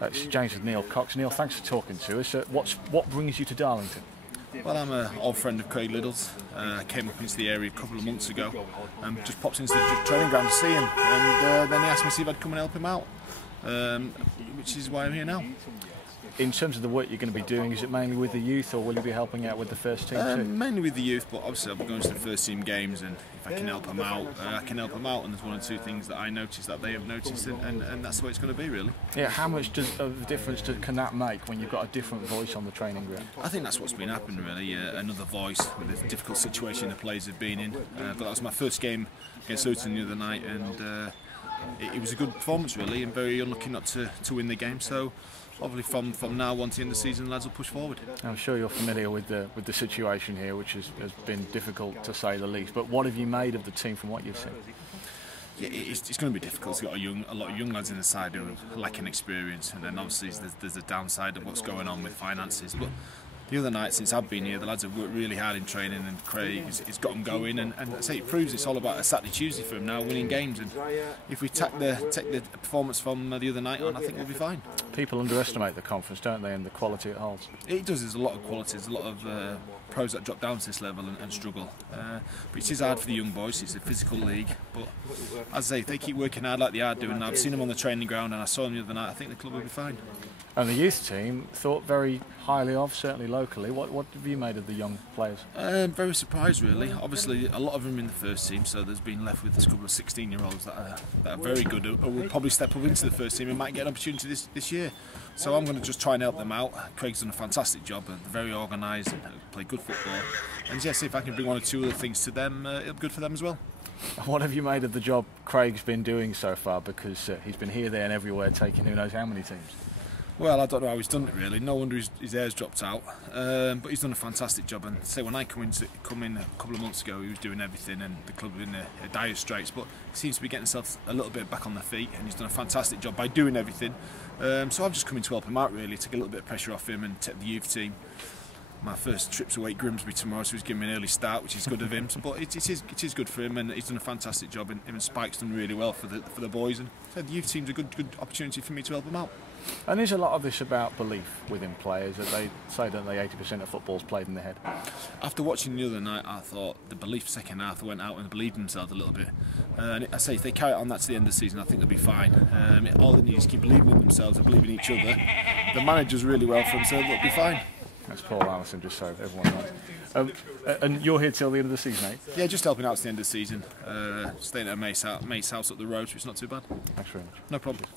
It's James with Neil Cox. Neil, thanks for talking to us. What brings you to Darlington? Well, I'm an old friend of Craig Liddell's. I came up into the area a couple of months ago and just popped into the training ground to see him, and then he asked me to see if I'd come and help him out, which is why I'm here now. In terms of the work you're going to be doing, is it mainly with the youth, or will you be helping out with the first team too? Mainly with the youth, but obviously I'll be going to the first team games, and if I can help them out, I can help them out. And there's one or two things that I noticed that they have noticed, and that's the way it's going to be, really. Yeah, how much of a difference can that make when you've got a different voice on the training ground? I think that's what's been happening, really. Another voice with a difficult situation the players have been in. But that was my first game against Luton the other night, and it was a good performance, really, and very unlucky not to win the game. So obviously from now on to the end of the season, lads will push forward. I'm sure you're familiar with the situation here, which has been difficult to say the least. But what have you made of the team from what you've seen? Yeah, it's going to be difficult. It's got a lot of young lads in the side who lack experience, and then obviously there's the downside of what's going on with finances. But the other night, since I've been here, the lads have worked really hard in training, and Craig has got them going, and I say it proves it's all about a Saturday, Tuesday for them now, winning games. And if we take the performance from the other night on, I think we'll be fine. People underestimate the conference, don't they, and the quality it holds? It does. There's a lot of quality. There's a lot of pros that drop down to this level and struggle. But it is hard for the young boys. It's a physical league. But as I say, if they keep working hard like they are doing, I've seen them on the training ground and I saw them the other night, I think the club will be fine. And the youth team, thought very highly of, certainly locally. What have you made of the young players? Very surprised, really. Obviously, a lot of them in the first team, so there's been left with this couple of 16-year-olds that are very good, who will probably step up into the first team and might get an opportunity this year. So I'm going to just try and help them out. Craig's done a fantastic job, they're very organised, and play good football. And yes, if I can bring one or two other things to them, it'll be good for them as well. What have you made of the job Craig's been doing so far? Because he's been here, there and everywhere, taking who knows how many teams. Well, I don't know how he's done it, really. No wonder his hair's dropped out. But he's done a fantastic job. And say, when I come in a couple of months ago, he was doing everything, and the club was in a dire straits. But he seems to be getting himself a little bit back on their feet, and he's done a fantastic job by doing everything. So I've just come in to help him out, really, take a little bit of pressure off him and take the youth team. My first trip's away at Grimsby tomorrow, so he's giving me an early start, which is good of him. But it is good for him, and he's done a fantastic job. And him and Spike's done really well for the boys. And so the youth team's a good opportunity for me to help them out. And is a lot of this about belief within players, that they say, don't they, 80% of football's played in the head? After watching the other night, I thought the belief second half went out and believed in themselves a little bit. And I say, if they carry on that to the end of the season, I think they'll be fine. All they need is keep believing in themselves and believing in each other. The manager's really well for them, so they'll be fine. That's Paul Allison, just so everyone knows. And you're here till the end of the season, eh? Yeah, just helping out to the end of the season. Staying at a mate's house up the road, so it's not too bad. Thanks very much. No problem.